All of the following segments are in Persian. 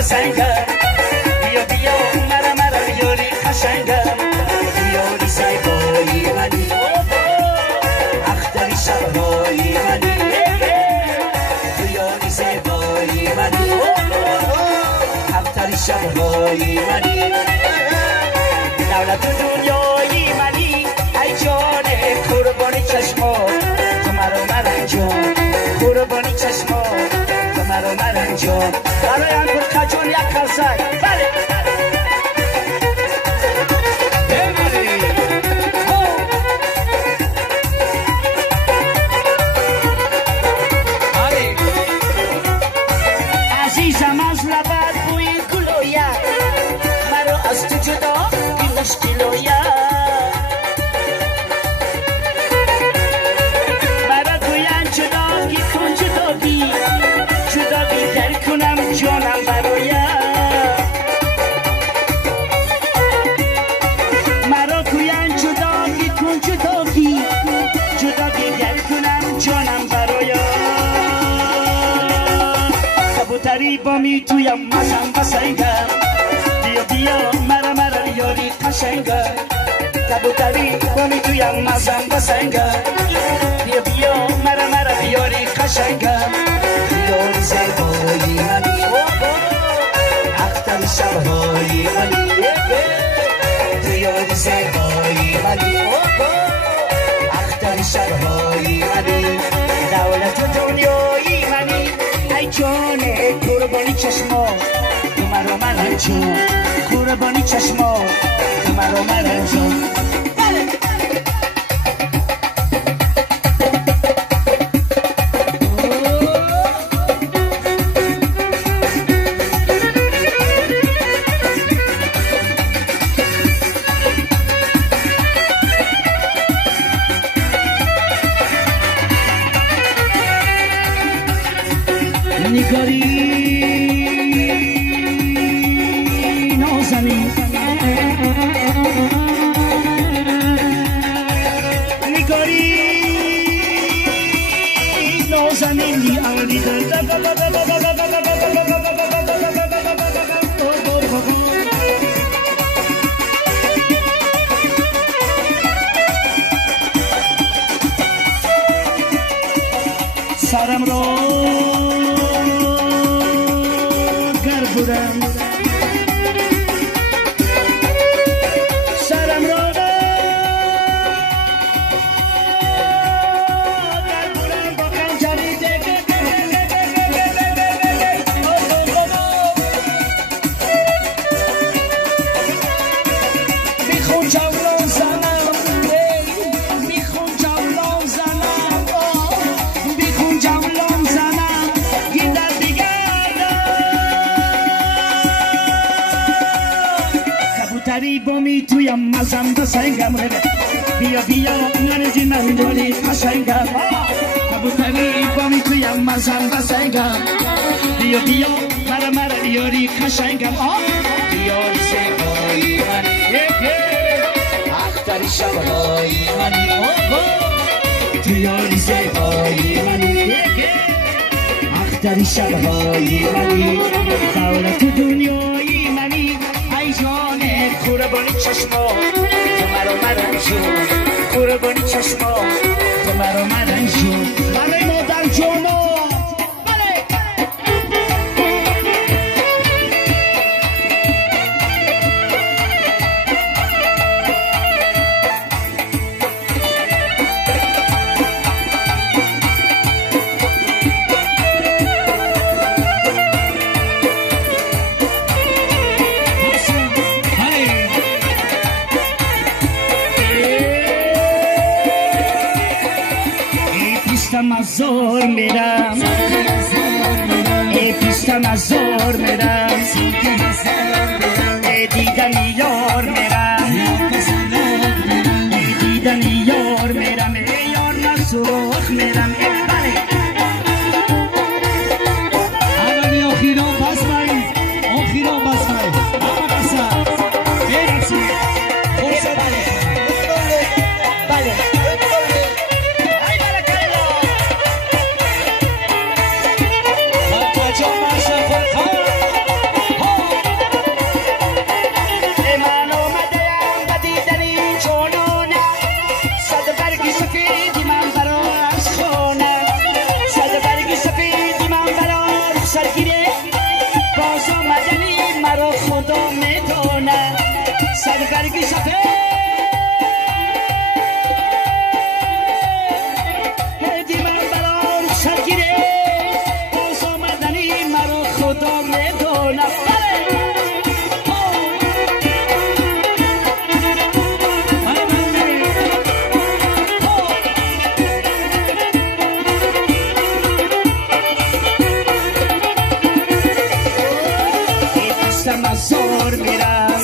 قشنگم بیا بیا مرا یاری قشنگم یاری زیبایی منی اختری شبهای منی یاری زیبایی منی اختری شبهای منی دولت دنیایی منی ای جان قربانی چشما تو مرا مرنجان قربانی چشما تو مرا مرنجان برای انگور کجان یک قرصک بله عزیزم از لبت بوی گلویه مرا از تو جدا این مشکلویه مرا گوین جداگی کن جداگی در کنم جانم برایه مرا گوین جداگی کن جداگی در کنم جانم برایه کبوتری با می تویم مزم بسنگم بیا بیا مرا یاری قشنگم کبوتری با می تویم مزم بسنگم بیا بیا مرا یاری قشنگم یاری زیبایی منی اختر شبهای منی تو یاری زیبایی منی اختر شبهای منی دولت دنیایی منی ای جان قربانی چشما تو مرا مرنجان قربانی چشما تو مرا مرنجان نگاری نازنی نگاری نازنی نی علی سرم را سرم را در بودم با خنجری میخون جولان زنم میخون جولان زنم میخون جولان زنم گیدر کبوتری بامی تویم مزم بسنگم بیا بیا نرزی من جالی قشنگم کبوتری بامی تویم مزم بسنگم بیا بیا مرا یاری قشنگم یاری زیبایی منی اختر شبهای منی تو یاری زیبایی منی اختر شبهای منی دولت دنیایی منی ای جان قربانی چشما تو مرا مرنجان قربانی چشما تو مرا مرنجان برای مادر جانا مزار میرم ای پیشتم از زار میرم ای دیدن یار میرم ای دیدن یار میرم ای یار من سرخ میرم اولی آخیران بس بایی آخیران بس بایی اما بسا بیرسی خوشا بله خدا میدونم زور میرم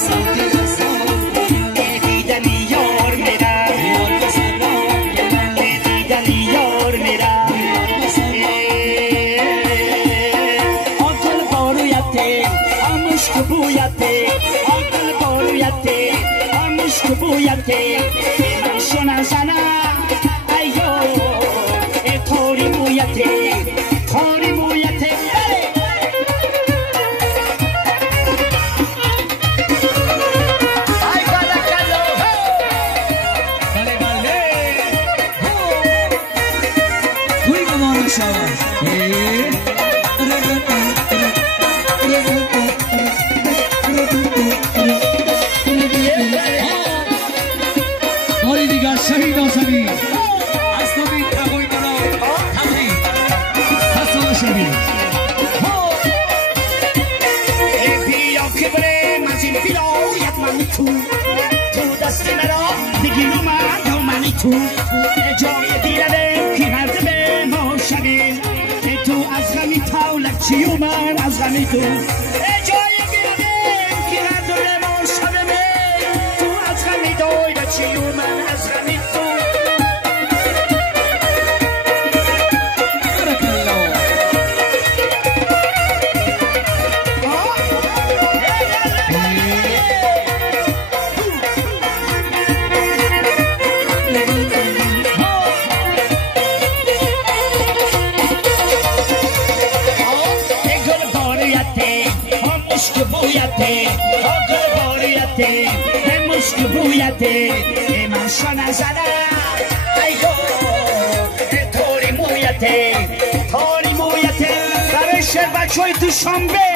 دیدن یار میرم دیدن یار میرم آگل بارویته آمشک بویته آگل بارویته آمشک بویته من شنا زنم ایو تاری مویته تاری مویته باری دیگر شهید آسمی اسلامی تقوی برا تمهید حسان شهید بیا که بریم از این ولایت من تو دست مرا بگیر من و منی تو جای دیرده که هر به ما شبیم تو از غمی تولد چی و من از غمی تو جای دیرده که هر به ما شبیم تو از غمی دویده چی و من از غمی تو آگل باریته مشک بویته من شنا زنم ایگو تاری مویته تاری مویته برای شهر بچه های دوشنبه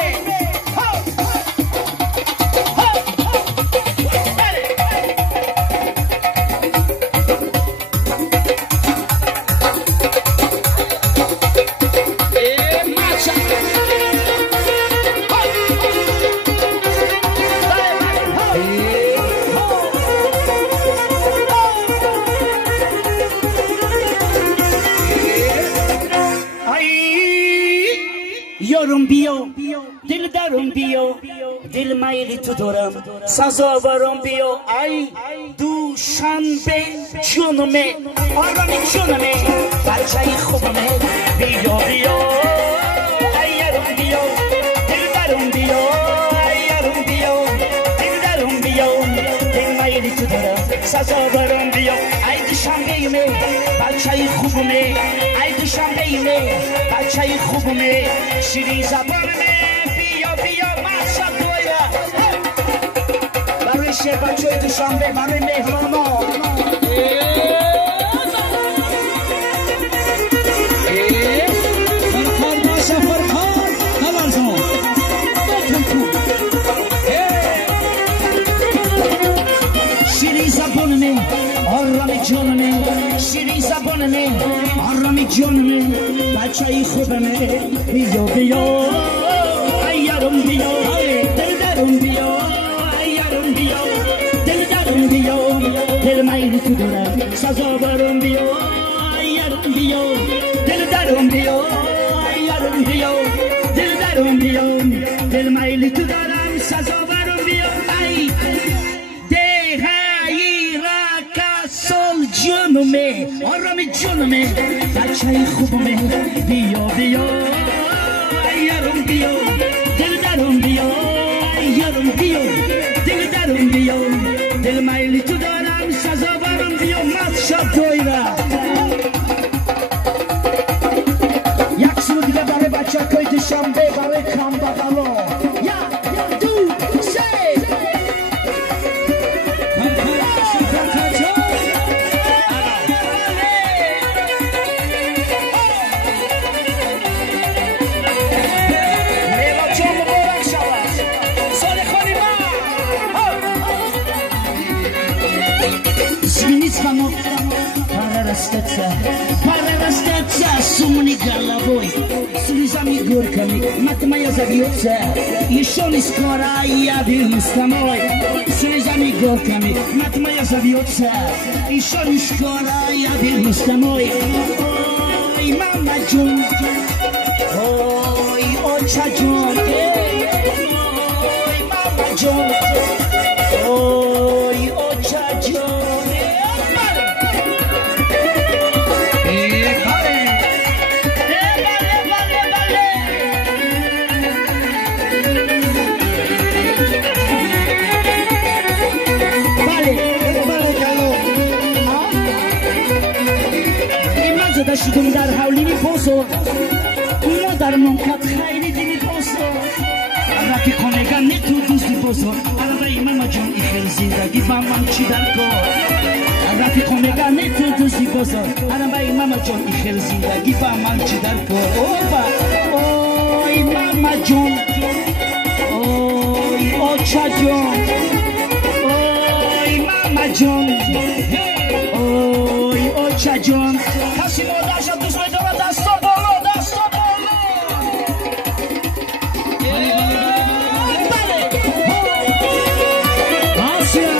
یارم بیا دل درم بیا دل میلی تو دارم سزاوارم بیا ای دوشنبه جونمه آرامی جونمه بچه خوبمه بیا بیا ای یارم بیا دل درم بیا ای یارم بیا دل درم بیا دل میلی تو دارم سزاوارم بیا ای دوشنبه می بچه خوبمه ای دوشنبه می بچه خوبمه شیرین زبانمه بیا بیا مصب دویره برای شهر بچه های دوشنبه برای مهرانا فرخار باشه فرخار نبرزان شیرین زبانمه آرامی جانمه شیرین زبانمه آرامی جانمه بچه ای خوبمه بیا بیا ای یارم بیا دل درم بیا ای یارم بیا دل درم بیا دل میلی تو دارم سزاوارم بیا ای یارم بیا دل درم بیا ای یارم بیا دل درم بیا دل میلی تو دارم سزاوارم بیا ای جونمه آرامی جونمه بچه خوبمه بیا بیا ای یارم بیا دل درم بیا ای یارم بیا دل درم بیا دل میلی تو دارم سزاوارم بیا مات شب دویره یک سرو دیگه برای بچه های دوشنبه برای کم بغلا Para Остаться с умной головой, слезами горькими мать моя зовется. Еще не скоро я вернусь домой. Слезами горькими мать моя зовется. Еще не скоро я вернусь домой. Ой, мама Джон, ой, отча Джон, ой, мама Джон, ой, отча Джон. داشتم در حولی پوسو مادر منقد خیلی دیمی پوسو رفی کنگم نه تو دوستی پوسو علاوه ماما جون ایخل زندگی با من چی در کن رفی کنگم نه تو دوستی پوسو علاوه ماما جون ایخل زندگی با من چی در کن اوی ماما جون اوی اوچا جون اوی ماما جون اوی اوچا جون کسی مادرشم دوست میداره دستا بالا دستا بالا بله آسیا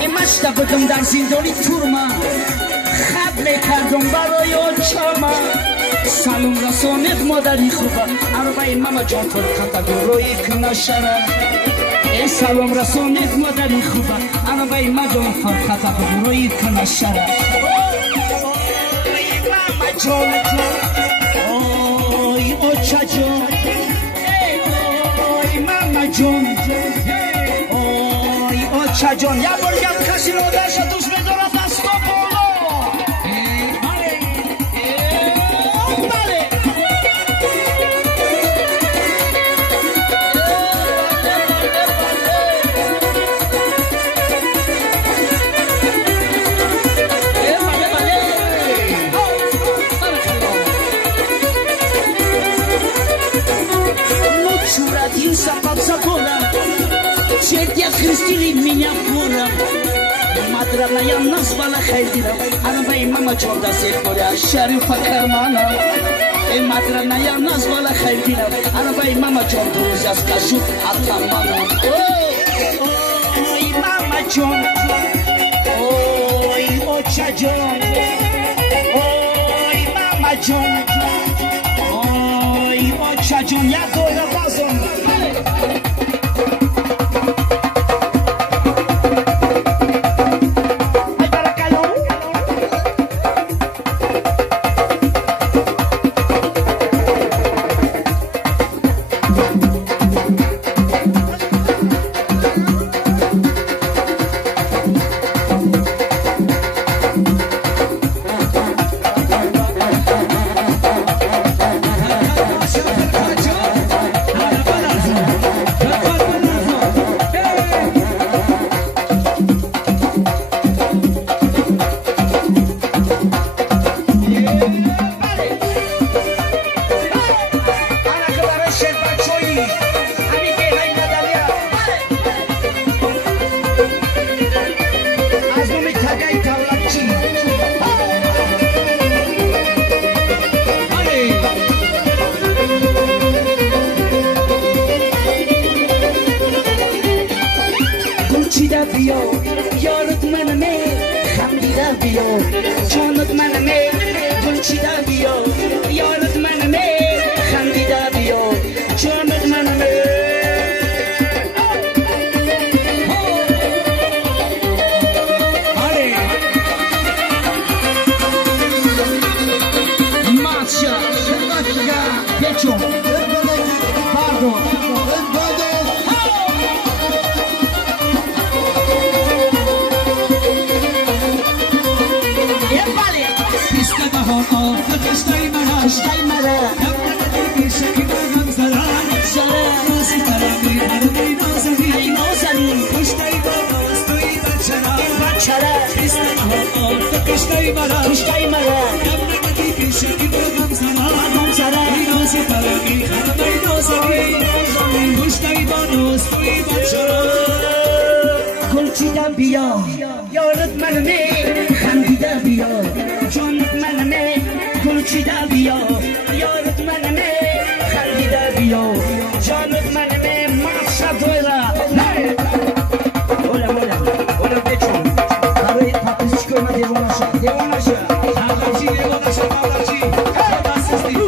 ایمشتا بودم در زندانی تورما خبله کردم برای آچاما سلام رسانت مادری خوبه عربای ماما جان تو کتگوروی کنشره سلام رسانت مادری خوبه عربای ماما جان تو کتگوروی کنشره اوی ماما جان اوی اوچا جان اوی ماما جان اوی اوچا جان یا برگم کسی رو داشت دوست بداره دستا بالا Четя крестили меня куром, матрана я назвала хайдиром, она и мама чонда сетворя шариф по карманам. Матрана я назвала хайдиром, она и мама чонда я скажу атаманом. Ой, мама чон, ой, отча Джон, ой, мама Джон, ой, отча Джон, я тоже базон. نازنین گوشتای بانوس توی بچه گلچیده بیا یارت منمه خندیده بیا جانت منمه گلچیده بیا یارت منمه خندیده بیا جانت منمه مقصد دویلا اولا بچون برای پاپیز چکوی ما دیواناشا مادرچی دستستی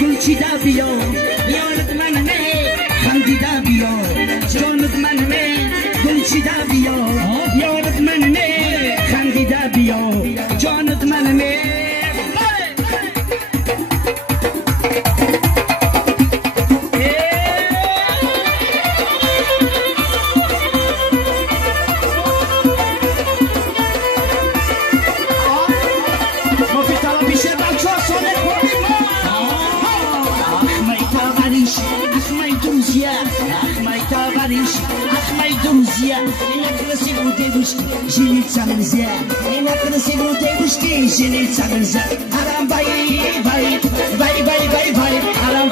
گلچیده بیا یارت منمه خندیده بیا جانت منمه گلچیده بیا یارت منمه خندیده بیا جانت منمه Ach, mein Dumsia, in der Klasse, wo der Duschki, Genie Zamelsia, in der Klasse, wo der Duschki, Genie Zamelsia, Aram Bai, Aram Bai, Aram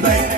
Bye.